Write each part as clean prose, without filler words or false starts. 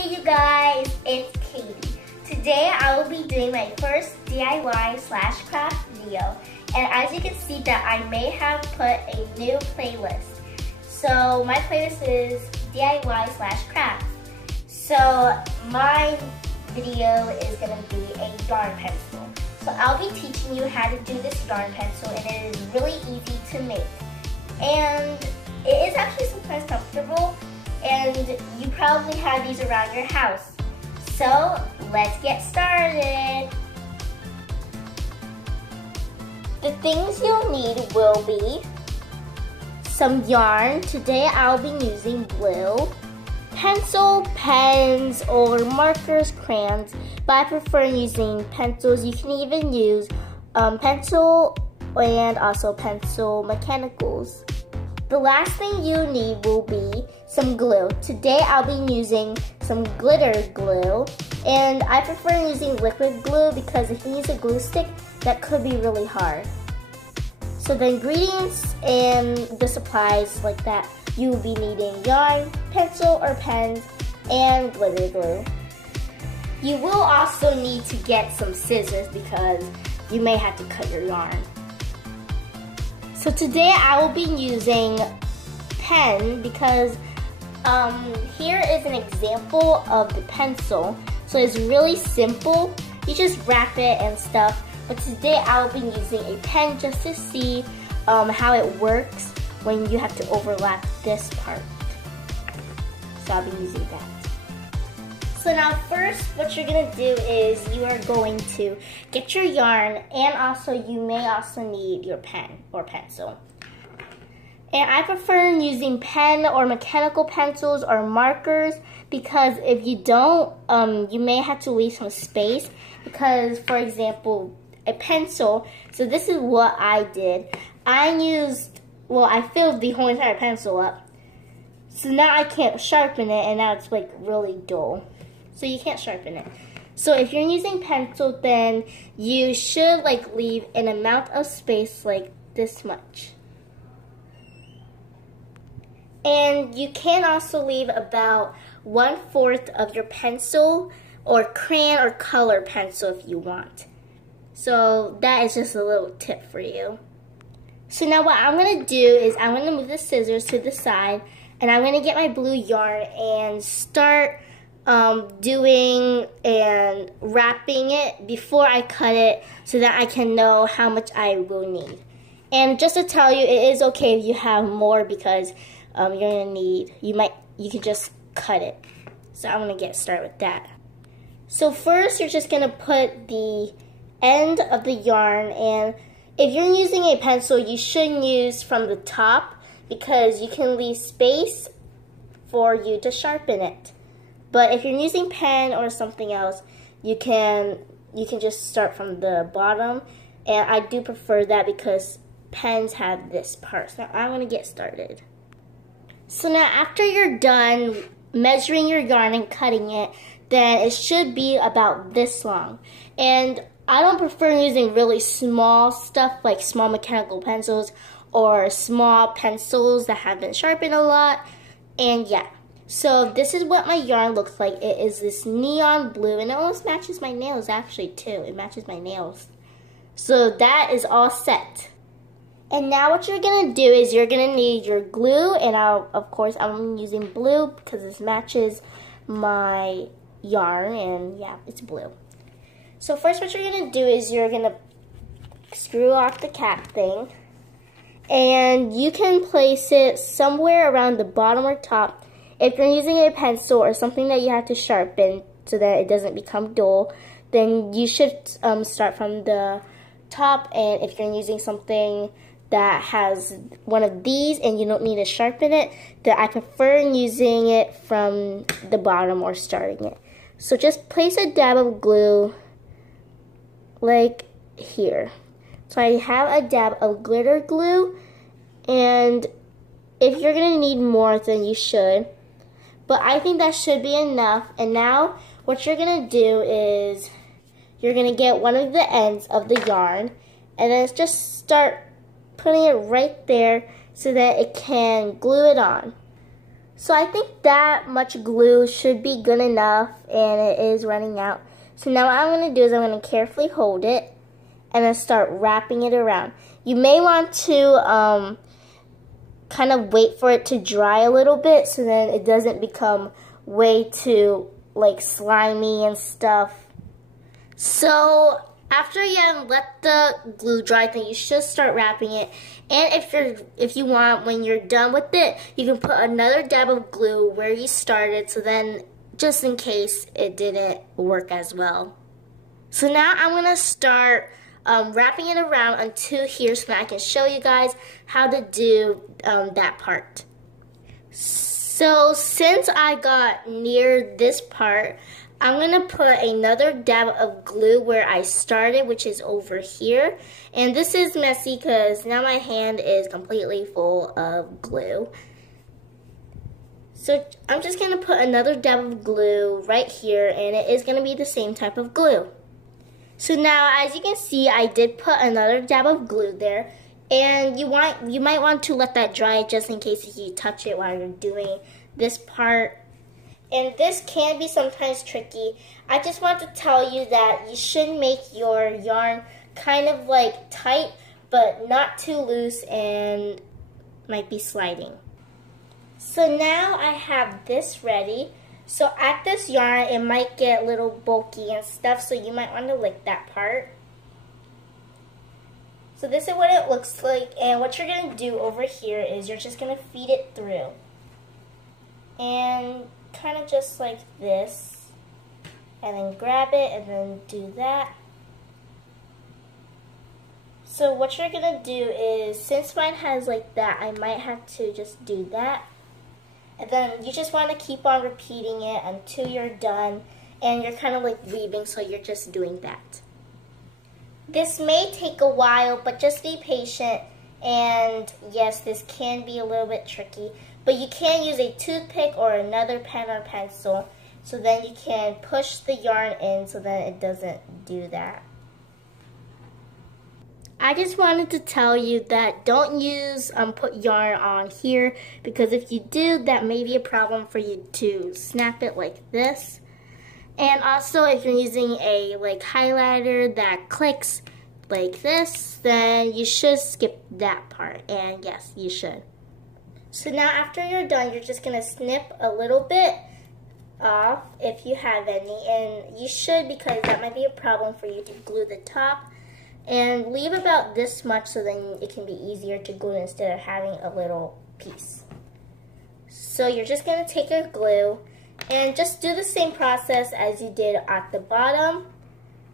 Hey you guys, it's Katie. Today I will be doing my first DIY/craft video, and as you can see that I may have put a new playlist. So my playlist is DIY/craft. So my video is going to be a yarn pencil. So I'll be teaching you how to do this yarn pencil, and it is really easy to make. And it is actually sometimes comfortable, and you probably have these around your house. So let's get started. The things you'll need will be some yarn. Today I'll be using blue, pencil, pens, or markers, crayons, but I prefer using pencils. You can even use pencil and also pencil mechanicals. The last thing you need will be some glue. Today I'll be using some glitter glue, and I prefer using liquid glue because if you use a glue stick, that could be really hard. So the ingredients and the supplies like that, you will be needing yarn, pencil or pens, and glitter glue. You will also need to get some scissors because you may have to cut your yarn. So today I will be using pen because here is an example of the pencil. So it's really simple. You just wrap it and stuff. But today I will be using a pen just to see how it works when you have to overlap this part. So I'll be using that. So now first what you're going to do is you are going to get your yarn, and also you may also need your pen or pencil. And I prefer using pen or mechanical pencils or markers because if you don't, you may have to leave some space because, for example, a pencil, so this is what I did. I filled the whole entire pencil up. So now I can't sharpen it, and now it's like really dull. So you can't sharpen it. So if you're using pencil, then you should like leave an amount of space like this much. And you can also leave about 1/4 of your pencil or crayon or color pencil if you want. So that is just a little tip for you. So now what I'm going to do is I'm going to move the scissors to the side, and I'm going to get my blue yarn and start doing and wrapping it before I cut it so that I can know how much I will need. And just to tell you, it is okay if you have more because you're gonna need, you can just cut it. So I'm gonna get started with that. So first you're just gonna put the end of the yarn, and if you're using a pencil, you shouldn't use from the top because you can leave space for you to sharpen it. But if you're using pen or something else, you can just start from the bottom, and I do prefer that because pens have this part. So I'm going to get started. So now after you're done measuring your yarn and cutting it, then it should be about this long. And I don't prefer using really small stuff like small mechanical pencils or small pencils that have been sharpened a lot. And yeah. So this is what my yarn looks like. It is this neon blue, and it almost matches my nails actually too. It matches my nails. So that is all set. And now what you're gonna do is you're gonna need your glue, and of course I'm using blue because this matches my yarn, and yeah, it's blue. So first what you're gonna do is you're gonna screw off the cap thing, and you can place it somewhere around the bottom or top. If you're using a pencil or something that you have to sharpen so that it doesn't become dull, then you should start from the top. And if you're using something that has one of these and you don't need to sharpen it, then I prefer using it from the bottom or starting it. So just place a dab of glue like here. So I have a dab of glitter glue, and if you're going to need more, then you should. But I think that should be enough. And now what you're going to do is you're going to get one of the ends of the yarn, and then just start putting it right there so that it can glue it on. So I think that much glue should be good enough, and it is running out. So now what I'm going to do is I'm going to carefully hold it and then start wrapping it around. You may want to kind of wait for it to dry a little bit so then it doesn't become way too like slimy and stuff. So after you let the glue dry, then you should start wrapping it. And if you want, when you're done with it, you can put another dab of glue where you started, so then just in case it didn't work as well. So now I'm gonna start wrapping it around until here so that I can show you guys how to do that part. So since I got near this part, I'm going to put another dab of glue where I started, which is over here. And this is messy because now my hand is completely full of glue. So I'm just going to put another dab of glue right here, and it is going to be the same type of glue. So now, as you can see, I did put another dab of glue there. And you might want to let that dry just in case you touch it while you're doing this part. And this can be sometimes tricky. I just want to tell you that you should make your yarn kind of like tight, but not too loose and might be sliding. So now I have this ready. So at this yarn, it might get a little bulky and stuff, so you might want to lick that part. So this is what it looks like, and what you're going to do over here is you're just going to feed it through. And kind of just like this, and then grab it and then do that. So what you're going to do is, since mine has like that, I might have to just do that. And then you just want to keep on repeating it until you're done, and you're kind of like weaving, so you're just doing that. This may take a while, but just be patient. And yes, this can be a little bit tricky, but you can use a toothpick or another pen or pencil, so then you can push the yarn in so that it doesn't do that. I just wanted to tell you that don't put yarn on here, because if you do, that may be a problem for you to snap it like this. And also, if you're using a highlighter that clicks like this, then you should skip that part. And yes, you should. So now after you're done, you're just going to snip a little bit off if you have any. And you should, because that might be a problem for you to glue the top. And leave about this much so then it can be easier to glue instead of having a little piece. So you're just going to take your glue and just do the same process as you did at the bottom.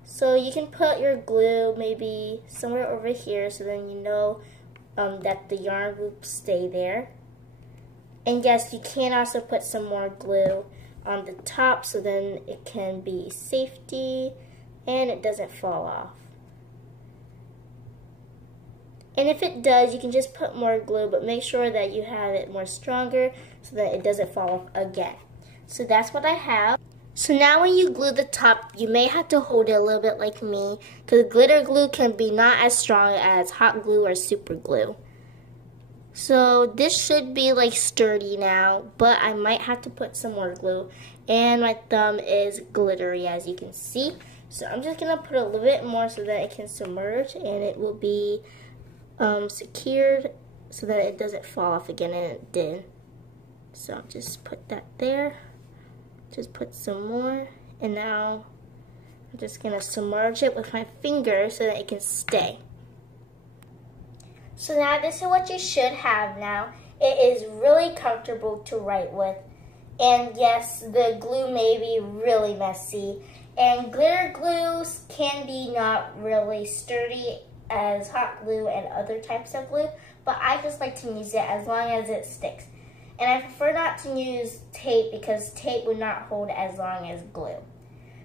So you can put your glue maybe somewhere over here so then you know that the yarn will stay there. And yes, you can also put some more glue on the top so then it can be safety and it doesn't fall off. And if it does, you can just put more glue, but make sure that you have it more stronger so that it doesn't fall off again. So that's what I have. So now when you glue the top, you may have to hold it a little bit like me, because glitter glue can be not as strong as hot glue or super glue. So this should be sturdy now, but I might have to put some more glue. And my thumb is glittery, as you can see. So I'm just going to put a little bit more so that it can submerge and it will be secured so that it doesn't fall off again, and it did. So I'll just put that there, just put some more, and now I'm just gonna submerge it with my finger so that it can stay. So now this is what you should have now. It is really comfortable to write with, and yes, the glue may be really messy, and glitter glues can be not really sturdy as hot glue and other types of glue, but I just like to use it as long as it sticks. And I prefer not to use tape because tape would not hold as long as glue.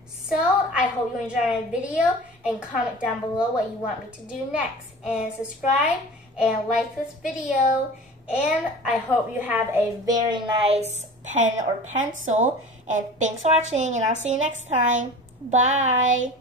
So I hope you enjoyed my video, and comment down below what you want me to do next. And subscribe and like this video. And I hope you have a very nice pen or pencil. And thanks for watching, and I'll see you next time. Bye.